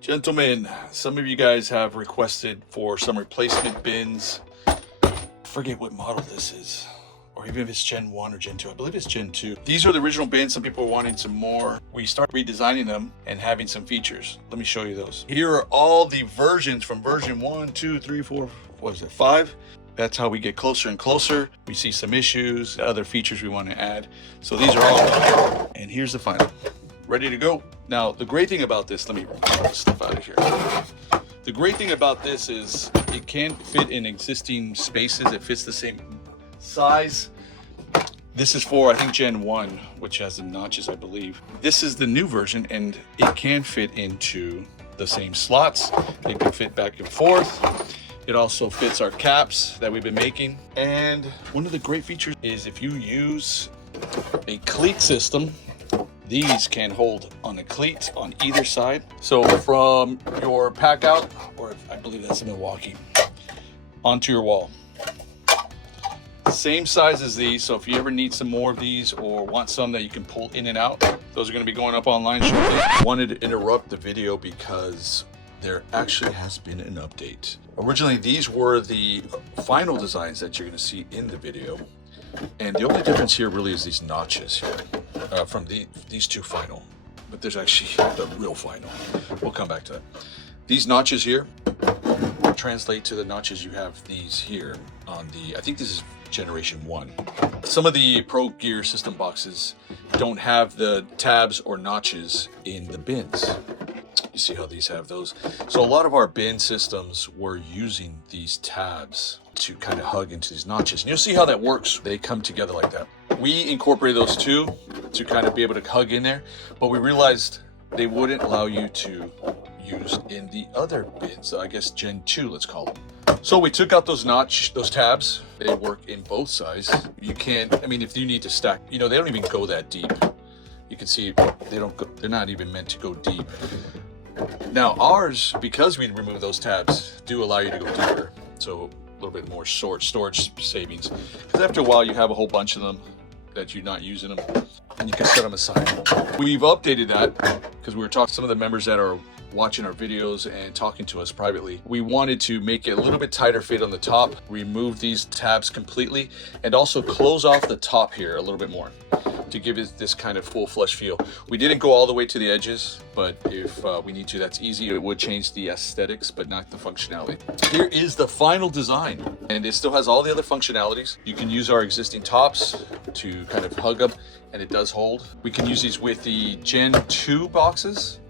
Gentlemen, some of you guys have requested for some replacement bins. I forget what model this is, or even if it's Gen 1 or Gen 2. I believe it's Gen 2. These are the original bins. Some people are wanting some more. We started redesigning them and having some features. Let me show you those. Here are all the versions from version 1, 2, 3, 4, what is it, 5? That's how we get closer and closer. We see some issues, other features we want to add. So these are all, and here's the final. Ready to go. Now, the great thing about this, let me get this stuff out of here. The great thing about this is it can fit in existing spaces. It fits the same size. This is for, I think, Gen 1, which has the notches, I believe. This is the new version, and it can fit into the same slots. It can fit back and forth. It also fits our caps that we've been making. And one of the great features is if you use a cleat system, these can hold on a cleat on either side. So from your pack out, or I believe that's a Milwaukee, onto your wall. Same size as these, so if you ever need some more of these or want some that you can pull in and out, those are gonna be going up online shortly. Wanted to interrupt the video because there actually has been an update. Originally, these were the final designs that you're gonna see in the video. And the only difference here really is these notches here from these two final, but there's actually the real final. We'll come back to that. These notches here translate to the notches you have these here on the, I think this is generation 1. Some of the Pro Gear System boxes don't have the tabs or notches in the bins. You see how these have those? So a lot of our bin systems were using these tabs to kind of hug into these notches. And you'll see how that works. They come together like that. We incorporated those two to kind of be able to hug in there, but we realized they wouldn't allow you to use in the other bins. I guess Gen 2, let's call them. So we took out those tabs. They work in both sides. You can, I mean, if you need to stack, you know, they don't even go that deep. You can see they're not even meant to go deep. Now ours, because we removed those tabs, do allow you to go deeper. So a little bit more storage savings. Because after a while you have a whole bunch of them that you're not using them, and you can set them aside. We've updated that because we were talking to some of the members that are watching our videos and talking to us privately. We wanted to make it a little bit tighter fit on the top, remove these tabs completely, and also close off the top here a little bit more to give it this kind of full flush feel. We didn't go all the way to the edges, but if we need to, that's easy. It would change the aesthetics, but not the functionality. Here is the final design, and it still has all the other functionalities. You can use our existing tops to kind of hug them, and it does hold. We can use these with the Gen 2 boxes.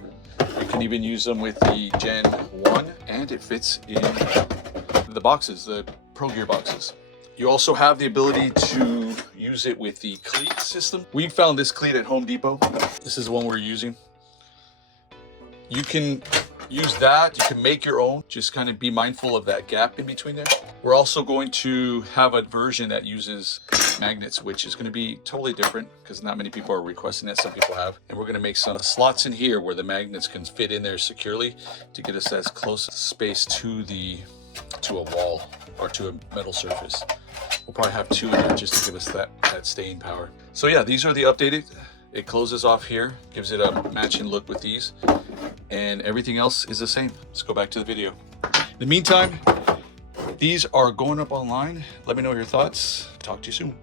You can even use them with the Gen 1, and it fits in the boxes, the Pro Gear boxes. You also have the ability to use it with the cleat system. We found this cleat at Home Depot. This is the one we're using. You can use that, you can make your own, just kind of be mindful of that gap in between there. We're also going to have a version that uses magnets, which is going to be totally different because not many people are requesting that, some people have. And we're going to make some slots in here where the magnets can fit in there securely to get us as close space to a wall or to a metal surface. We'll probably have 2 in there just to give us that staying power. So yeah, these are the updated. It closes off here, gives it a matching look with these, and everything else is the same. Let's go back to the video. In the meantime, these are going up online. Let me know your thoughts. Talk to you soon.